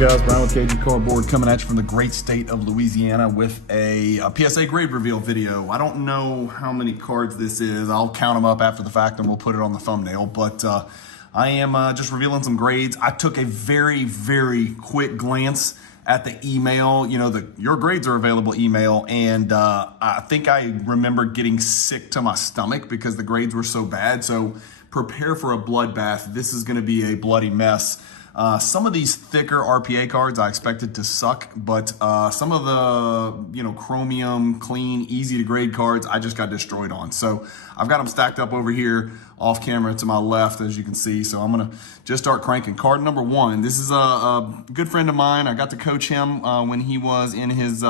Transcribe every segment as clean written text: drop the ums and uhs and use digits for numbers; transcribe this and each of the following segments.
guys, Brian with Cajun Cardboard coming at you from the great state of Louisiana with a PSA grade reveal video. I don't know how many cards this is. I'll count them up after the fact and we'll put it on the thumbnail. But I am just revealing some grades. I took a very, very quick glance at the email, you know, your grades are available email. And I think I remember getting sick to my stomach because the grades were so bad. So prepare for a bloodbath. This is going to be a bloody mess. Some of these thicker RPA cards I expected to suck, but some of the, you know, chromium, clean, easy to grade cards I just got destroyed on. So I've got them stacked up over here off camera to my left, as you can see. So I'm going to just start cranking. Card number one. This is a good friend of mine. I got to coach him when he was in his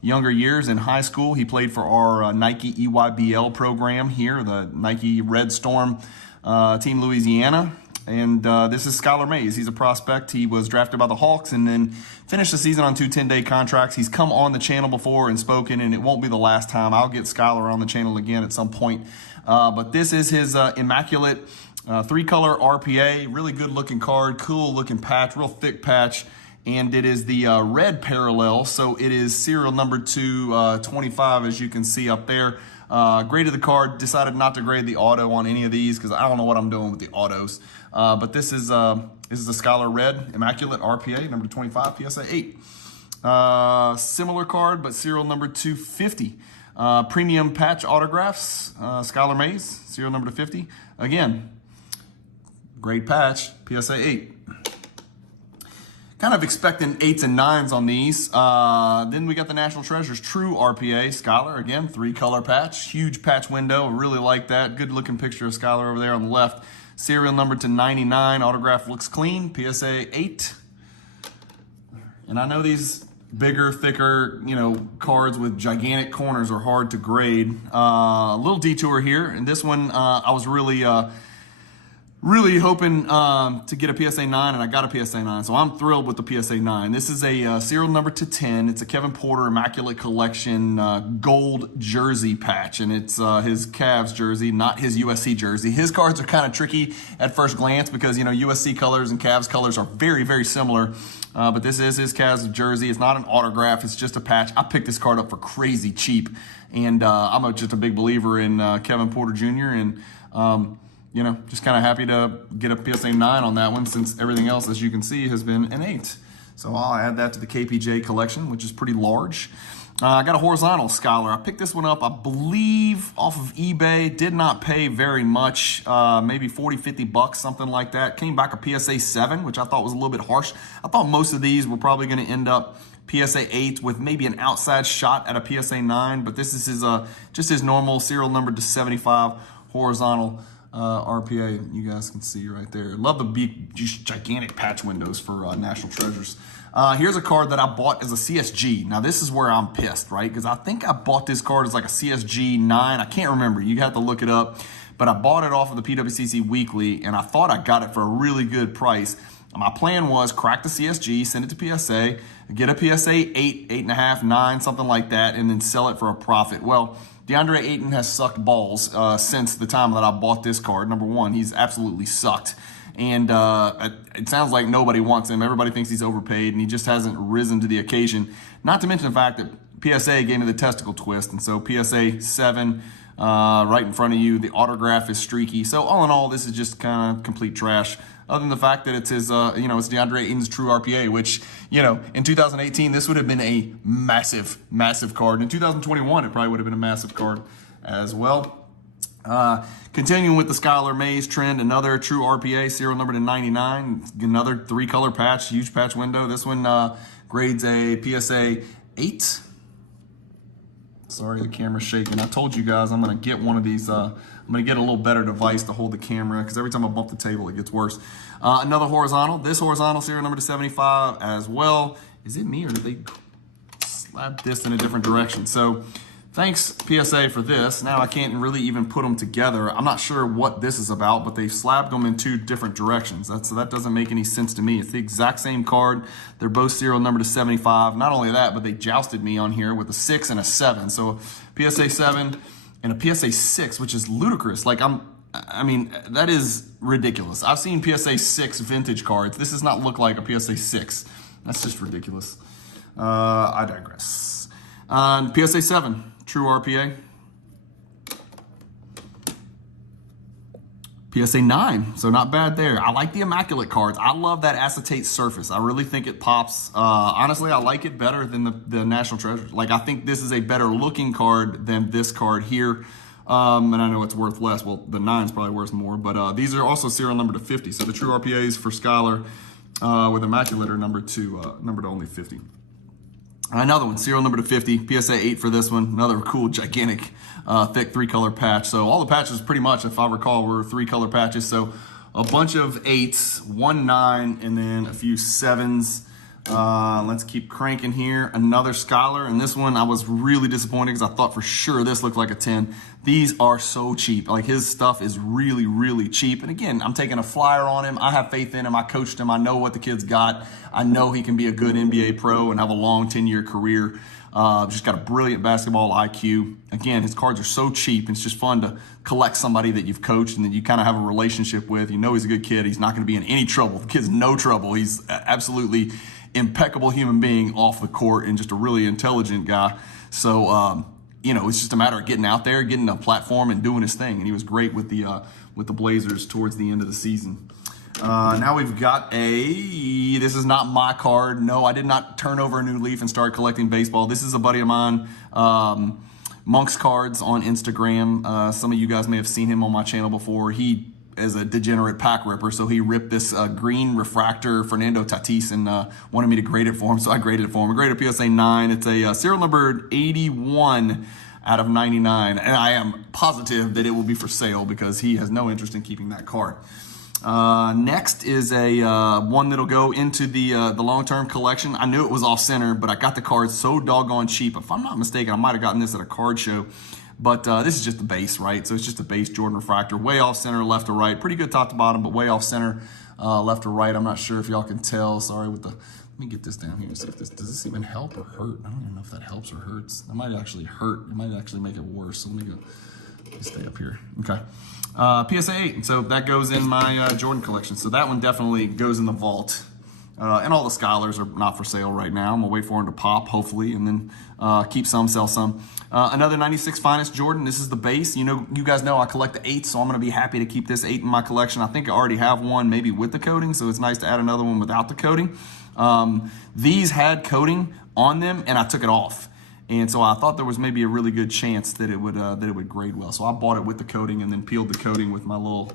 younger years in high school. He played for our Nike EYBL program here, the Nike Red Storm Team Louisiana. And this is Skylar Mays. He's a prospect. He was drafted by the Hawks and then finished the season on 2 10-day contracts. He's come on the channel before and spoken, and it won't be the last time. I'll get Skylar on the channel again at some point. But this is his immaculate 3-color RPA. Really good-looking card, cool-looking patch, real thick patch. And it is the red parallel, so it is serial number 225, as you can see up there. Graded the card, decided not to grade the auto on any of these because I don't know what I'm doing with the autos. But this is the Skylar Red Immaculate RPA, number 25, PSA 8. Similar card, but serial number 250. Premium patch autographs, Skylar Mays, serial number 250. Again, great patch, PSA 8. Kind of expecting 8s and 9s on these. Then we got the National Treasures True RPA. Skylar, again, 3-color patch. Huge patch window. Really like that. Good looking picture of Skylar over there on the left. Serial number to 99. Autograph looks clean. PSA 8. And I know these bigger, thicker, you know, cards with gigantic corners are hard to grade. A little detour here. And this one, I was really hoping to get a PSA 9, and I got a PSA 9, so I'm thrilled with the PSA 9. This is a serial number to 10. It's a Kevin Porter Immaculate Collection gold jersey patch, and it's his Cavs jersey, not his USC jersey. His cards are kind of tricky at first glance because, you know, USC colors and Cavs colors are very, very similar, but this is his Cavs jersey. It's not an autograph. It's just a patch. I picked this card up for crazy cheap, and I'm just a big believer in Kevin Porter Jr., and you know, just kind of happy to get a PSA 9 on that one since everything else, as you can see, has been an 8. So I'll add that to the KPJ collection, which is pretty large. I got a horizontal Skylar. I picked this one up, I believe, off of eBay. Did not pay very much, maybe 40, 50 bucks, something like that. Came back a PSA 7, which I thought was a little bit harsh. I thought most of these were probably going to end up PSA 8 with maybe an outside shot at a PSA 9, but this is his just his normal serial number to 75 horizontal RPA. You guys can see right there. Love the big, gigantic patch windows for National Treasures. Here's a card that I bought as a CSG. Now this is where I'm pissed, right? Because I think I bought this card as like a CSG 9. I can't remember. You have to look it up. But I bought it off of the PWCC Weekly, and I thought I got it for a really good price. My plan was crack the CSG, send it to PSA, get a PSA 8, 8.5, 9, something like that, and then sell it for a profit. Well, DeAndre Ayton has sucked balls since the time that I bought this card. Number one, he's absolutely sucked. And it sounds like nobody wants him. Everybody thinks he's overpaid, and he just hasn't risen to the occasion. Not to mention the fact that PSA gave me the testicle twist. And so PSA 7 right in front of you. The autograph is streaky. So all in all, this is just kind of complete trash. Other than the fact that it's his, you know, it's DeAndre Ayton's True RPA, which, you know, in 2018, this would have been a massive, massive card. In 2021, it probably would have been a massive card as well. Continuing with the Skylar Mays trend, another True RPA, serial number to 99, another 3-color patch, huge patch window. This one grades a PSA 8. Sorry, the camera's shaking. I told you guys I'm going to get one of these. I'm going to get a little better device to hold the camera because every time I bump the table, it gets worse. Another horizontal. This horizontal, serial number to 75 as well. Is it me or did they slap this in a different direction? So thanks, PSA, for this. Now I can't really even put them together. I'm not sure what this is about, but they've slapped them in 2 different directions. So that doesn't make any sense to me. It's the exact same card. They're both serial number to 75. Not only that, but they jousted me on here with a 6 and a 7. So PSA 7 and a PSA 6, which is ludicrous. Like I mean, that is ridiculous. I've seen PSA 6 vintage cards. This does not look like a PSA 6. That's just ridiculous. I digress. PSA 7, true RPA. PSA 9, so not bad there. I like the immaculate cards. I love that acetate surface. I really think it pops. Honestly, I like it better than the National Treasures. Like, I think this is a better looking card than this card here. And I know it's worth less. Well, the 9's probably worth more, but these are also serial number to 50. So the true RPAs for Skylar with immaculate are number to only 50. Another one, serial number to 50, PSA 8 for this one. Another cool, gigantic, thick 3-color patch. So all the patches pretty much, if I recall, were 3-color patches. So a bunch of 8s, 1 9, and then a few 7s. Let's keep cranking here. Another Skylar, and this one I was really disappointed because I thought for sure this looked like a 10. These are so cheap. Like, his stuff is really, really cheap. And again, I'm taking a flyer on him. I have faith in him. I coached him. I know what the kid's got. I know he can be a good NBA pro and have a long 10-year career. Just got a brilliant basketball IQ. Again, his cards are so cheap. It's just fun to collect somebody that you've coached and that you kind of have a relationship with. You know he's a good kid. He's not going to be in any trouble. The kid's no trouble. He's absolutely impeccable human being off the court and just a really intelligent guy. So, you know, it's just a matter of getting out there, getting a platform and doing his thing. And he was great with the Blazers towards the end of the season. Now we've got this is not my card. No, I did not turn over a new leaf and start collecting baseball. This is a buddy of mine, Monk's Cards on Instagram. Some of you guys may have seen him on my channel before. He is a degenerate pack ripper, so he ripped this green refractor Fernando Tatis and wanted me to grade it for him, so I graded it for him. I graded a PSA 9. It's a serial number 81 out of 99, and I am positive that it will be for sale because he has no interest in keeping that card. Next is a one that'll go into the long-term collection. I knew it was off center, but I got the card so doggone cheap. If I'm not mistaken, I might have gotten this at a card show. But this is just the base, right? So it's just a base Jordan refractor, way off center, left to right. Pretty good top to bottom, but way off center, left to right. I'm not sure if y'all can tell. Sorry with the. Let me get this down here and see if this does this even help or hurt. I don't even know if that helps or hurts. That might actually hurt. It might actually make it worse. So let me go. Let me stay up here. Okay. PSA 8. So that goes in my Jordan collection. So that one definitely goes in the vault. And all the Skylars are not for sale right now. I'm going to wait for them to pop, hopefully, and then keep some, sell some. Another 96 Finest Jordan. This is the base. You know, you guys know I collect the 8s, so I'm going to be happy to keep this 8 in my collection. I think I already have one maybe with the coating, so it's nice to add another one without the coating. These had coating on them, and I took it off. And so I thought there was maybe a really good chance that it would grade well. So I bought it with the coating and then peeled the coating with my little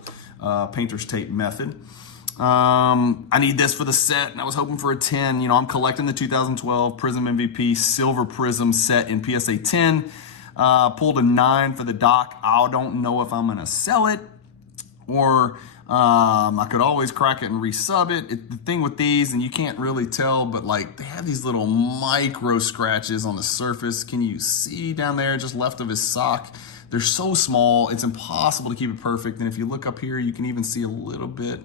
painter's tape method. I need this for the set, and I was hoping for a 10. You know, I'm collecting the 2012 Prism MVP Silver Prism set in PSA 10. Pulled a 9 for the dock. I don't know if I'm going to sell it, or I could always crack it and resub it. The thing with these, and you can't really tell, but like they have these little micro scratches on the surface. Can you see down there just left of his sock? They're so small, it's impossible to keep it perfect. And if you look up here, you can even see a little bit.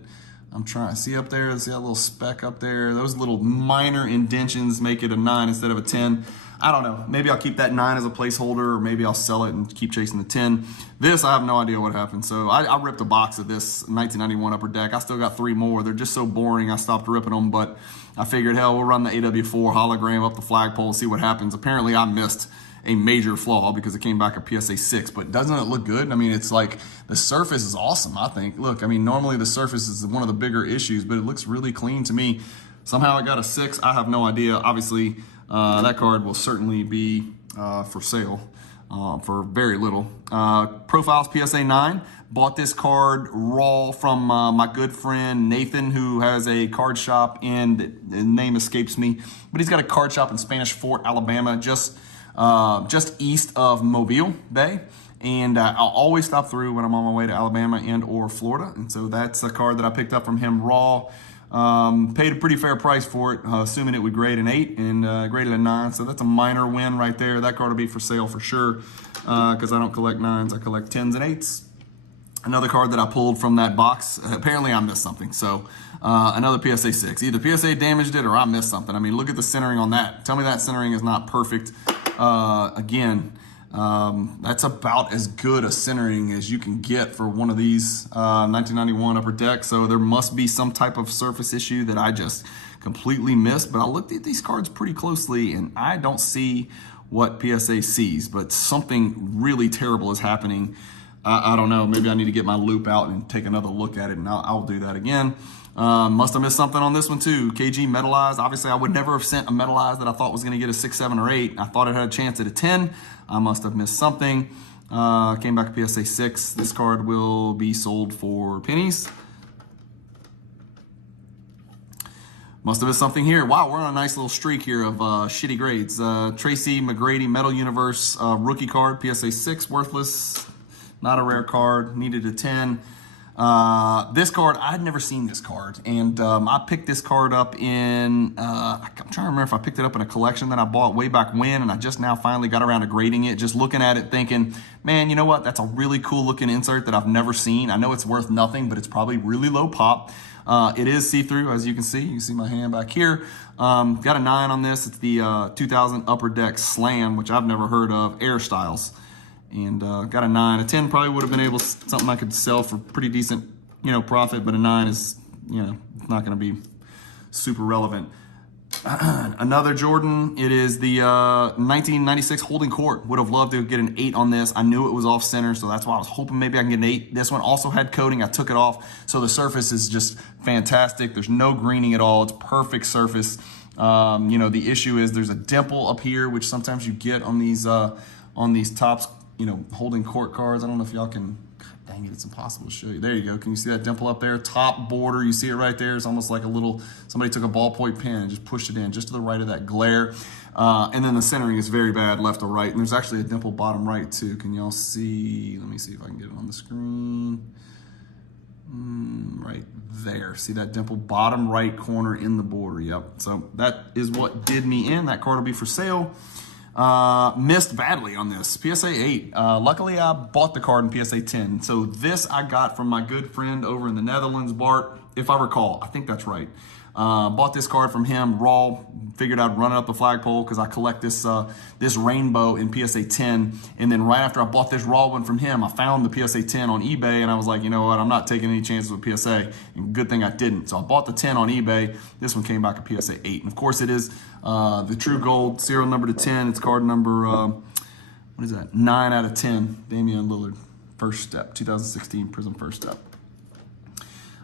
I'm trying to see up there, see that little speck up there? Those little minor indentions make it a 9 instead of a 10. I don't know. Maybe I'll keep that 9 as a placeholder, or maybe I'll sell it and keep chasing the 10. This, I have no idea what happened. So I ripped a box of this 1991 Upper Deck. I still got 3 more. They're just so boring, I stopped ripping them, but I figured, hell, we'll run the AW4 hologram up the flagpole, see what happens. Apparently, I missed a major flaw because it came back a PSA 6, but doesn't it look good? I mean, it's like the surface is awesome, I think. Look, I mean, normally the surface is one of the bigger issues, but it looks really clean to me. Somehow I got a 6. I have no idea. Obviously, that card will certainly be for sale for very little. Profiles PSA 9. Bought this card raw from my good friend Nathan, who has a card shop in, the name escapes me, but he's got a card shop in Spanish Fort, Alabama, just east of Mobile Bay. And I'll always stop through when I'm on my way to Alabama and or Florida. And so that's a card that I picked up from him raw. Paid a pretty fair price for it, assuming it would grade an 8, and graded a 9. So that's a minor win right there. That card will be for sale for sure, because I don't collect 9s. I collect 10s and 8s. Another card that I pulled from that box, apparently I missed something. So another PSA 6. Either PSA damaged it or I missed something. I mean, look at the centering on that. Tell me that centering is not perfect. Again, that's about as good a centering as you can get for one of these 1991 Upper Deck. So there must be some type of surface issue that I just completely missed, but I looked at these cards pretty closely and I don't see what PSA sees, but something really terrible is happening. I don't know, maybe I need to get my loop out and take another look at it, and I'll do that again. Must have missed something on this one too. Cajun metallized. Obviously, I would never have sent a metallized that I thought was going to get a 6, 7, or 8. I thought it had a chance at a 10. I must have missed something. Came back to PSA 6. This card will be sold for pennies. Must have been something here. Wow, we're on a nice little streak here of shitty grades. Tracy McGrady Metal Universe rookie card, PSA 6, worthless. Not a rare card, needed a 10. This card, I'd never seen this card. And I picked this card up in, I'm trying to remember if I picked it up in a collection that I bought way back when, and I just now finally got around to grading it, just looking at it thinking, man, you know what? That's a really cool looking insert that I've never seen. I know it's worth nothing, but it's probably really low pop. It is see-through, as you can see. You can see my hand back here. Got a 9 on this. It's the 2000 Upper Deck Slam, which I've never heard of, Air Styles. And got a 9. A 10 probably would have been able, something I could sell for pretty decent, profit, but a 9 is, it's not going to be super relevant. Another Jordan, it is the 1996 Holding Court. Would have loved to get an 8 on this. I knew it was off center, so that's why I was hoping maybe I can get an 8. This one also had coating. I took it off, so the surface is just fantastic. There's no greening at all. It's perfect surface. The issue is there's a dimple up here, which sometimes you get on these tops, Holding Court cards. I don't know if y'all can. Dang it, it's impossible to show you. There you go. Can you see that dimple up there? Top border, you see it right there. It's almost like somebody took a ballpoint pen and just pushed it in just to the right of that glare. And then the centering is very bad, left to right. And there's actually a dimple bottom right too. Can y'all see? Let me see if I can get it on the screen. Right there. See that dimple bottom right corner in the border? Yep. So that is what did me in. That card will be for sale. Missed badly on this. PSA 8. Luckily, I bought the card in PSA 10. So this I got from my good friend over in the Netherlands, Bart, if I recall. I think that's right. Bought this card from him raw. Figured I'd run it up the flagpole because I collect this this rainbow in PSA 10. And then right after I bought this raw one from him, I found the PSA 10 on eBay, and I was like, you know what? I'm not taking any chances with PSA. And good thing I didn't. So I bought the 10 on eBay. This one came back a PSA 8. And of course, it is the True Gold serial number to 10. It's card number, what is that? 9 out of 10. Damian Lillard, first step, 2016 Prism first step.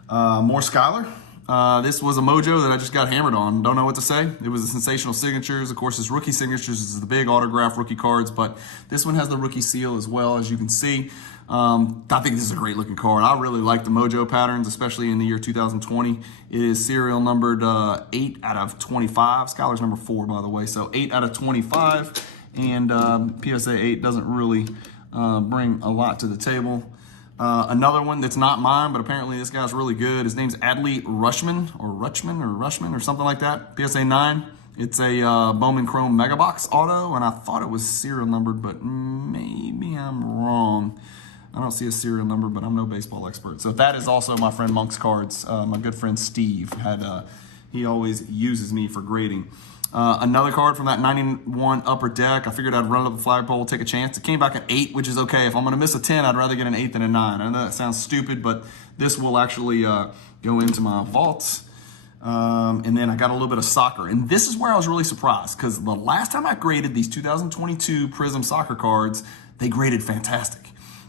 More Skylar. This was a mojo that I just got hammered on. Don't know what to say. It was a sensational signatures. Of course, his rookie signatures is the big autograph rookie cards, but this one has the rookie seal as well, as you can see. I think this is a great looking card. I really like the mojo patterns, especially in the year 2020. It is serial numbered 8 out of 25. Skylar's number 4, by the way. So 8 out of 25. And PSA 8 doesn't really bring a lot to the table. Another one that's not mine, but apparently this guy's really good. His name's Adley Rushman or something like that. PSA 9. It's a Bowman Chrome Mega Box auto, and I thought it was serial numbered, but maybe I'm wrong. I don't see a serial number, but I'm no baseball expert. So that is also my friend Monk's cards. My good friend Steve he always uses me for grading. Another card from that 91 Upper Deck. I figured I'd run it up the flagpole, take a chance. It came back an 8, which is okay. If I'm going to miss a 10, I'd rather get an 8 than a 9. I know that sounds stupid, but this will actually go into my vaults. And then I got a little bit of soccer. And this is where I was really surprised, because the last time I graded these 2022 Prism soccer cards, they graded fantastic.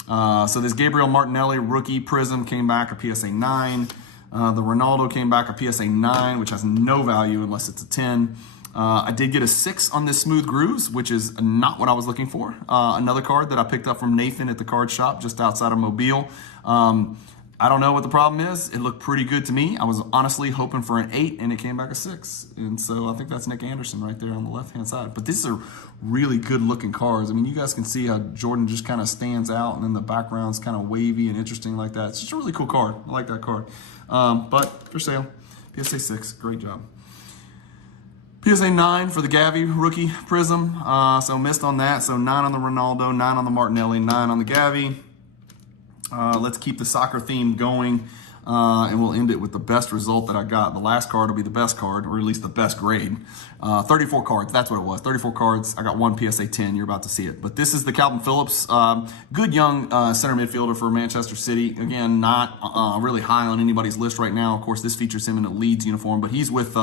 So this Gabriel Martinelli rookie Prism came back a PSA 9. The Ronaldo came back a PSA 9, which has no value unless it's a 10. I did get a 6 on this Smooth Grooves, which is not what I was looking for. Another card that I picked up from Nathan at the card shop just outside of Mobile. I don't know what the problem is. It looked pretty good to me. I was honestly hoping for an 8, and it came back a 6. And so I think that's Nick Anderson right there on the left-hand side. But these are really good-looking cards. I mean, you guys can see how Jordan just kind of stands out, and then the background's kind of wavy and interesting like that. It's just a really cool card. I like that card. But for sale, PSA 6. Great job. PSA 9 for the Gavi rookie Prism. So missed on that. So 9 on the Ronaldo, 9 on the Martinelli, 9 on the Gavi. Let's keep the soccer theme going, and we'll end it with the best result that I got. The last card will be the best card, or at least the best grade. 34 cards, that's what it was. 34 cards. I got one PSA 10. You're about to see it. But this is the Calvin Phillips, good young center midfielder for Manchester City. Again, not really high on anybody's list right now. Of course, this features him in a Leeds uniform, but he's with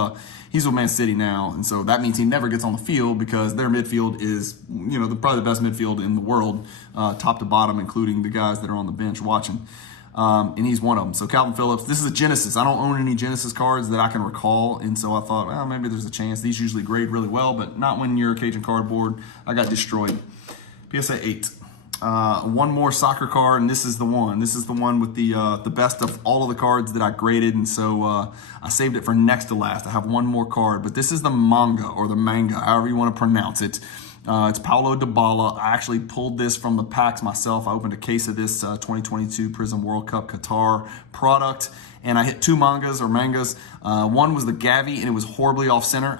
He's with Man City now, and so that means he never gets on the field because their midfield is, probably the best midfield in the world, top to bottom, including the guys that are on the bench watching. And he's one of them. So Calvin Phillips, this is a Genesis. I don't own any Genesis cards that I can recall, and so I thought, well, maybe there's a chance. These usually grade really well, but not when you're a Cajun cardboard. I got destroyed. PSA 8. One more soccer card, and this is the one. This is the one with the best of all of the cards that I graded, and so I saved it for next to last. I have one more card, but this is the manga, or the manga, however you want to pronounce it. It's Paulo Dybala. I actually pulled this from the packs myself. I opened a case of this 2022 Prism World Cup Qatar product, and I hit two mangas. One was the Gavi, and it was horribly off center.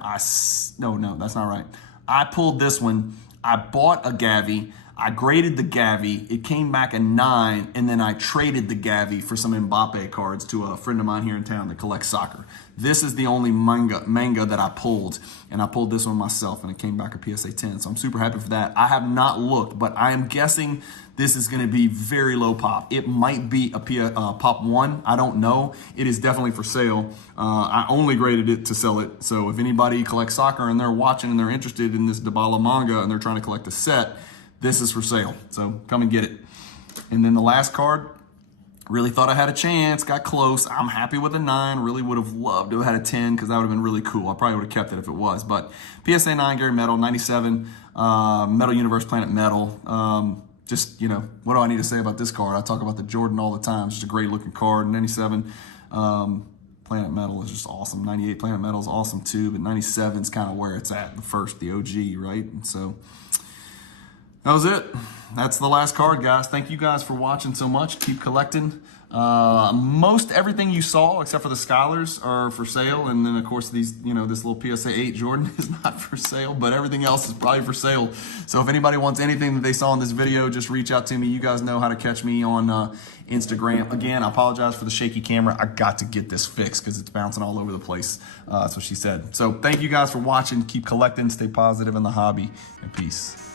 No, that's not right. I pulled this one. I bought a Gavi. I graded the Gavi. It came back a 9, and then I traded the Gavi for some Mbappe cards to a friend of mine here in town that collects soccer. This is the only manga that I pulled, and I pulled this one myself, and it came back a PSA 10. So I'm super happy for that. I have not looked, but I am guessing this is going to be very low pop. It might be a pop 1. I don't know. It is definitely for sale. I only graded it to sell it. So if anybody collects soccer and they're watching and they're interested in this Dybala manga and they're trying to collect a set, this is for sale, so come and get it. And then the last card, really thought I had a chance, got close. I'm happy with a 9, really would have loved to have had a 10 because that would have been really cool. I probably would have kept it if it was. But PSA 9, Gary Metal, 97, Metal Universe, Planet Metal. What do I need to say about this card? I talk about the Jordan all the time. It's just a great looking card. 97, Planet Metal is just awesome. 98, Planet Metal is awesome too, but 97 is kind of where it's at, the OG, right? And so that was it. That's the last card, guys. Thank you guys for watching so much. Keep collecting. Most everything you saw, except for the Skylars, are for sale. And then, of course, these, this little PSA 8 Jordan is not for sale, but everything else is probably for sale. So if anybody wants anything that they saw in this video, just reach out to me. You guys know how to catch me on Instagram. Again, I apologize for the shaky camera. I got to get this fixed because it's bouncing all over the place. That's what she said. So thank you guys for watching. Keep collecting. Stay positive in the hobby. And peace.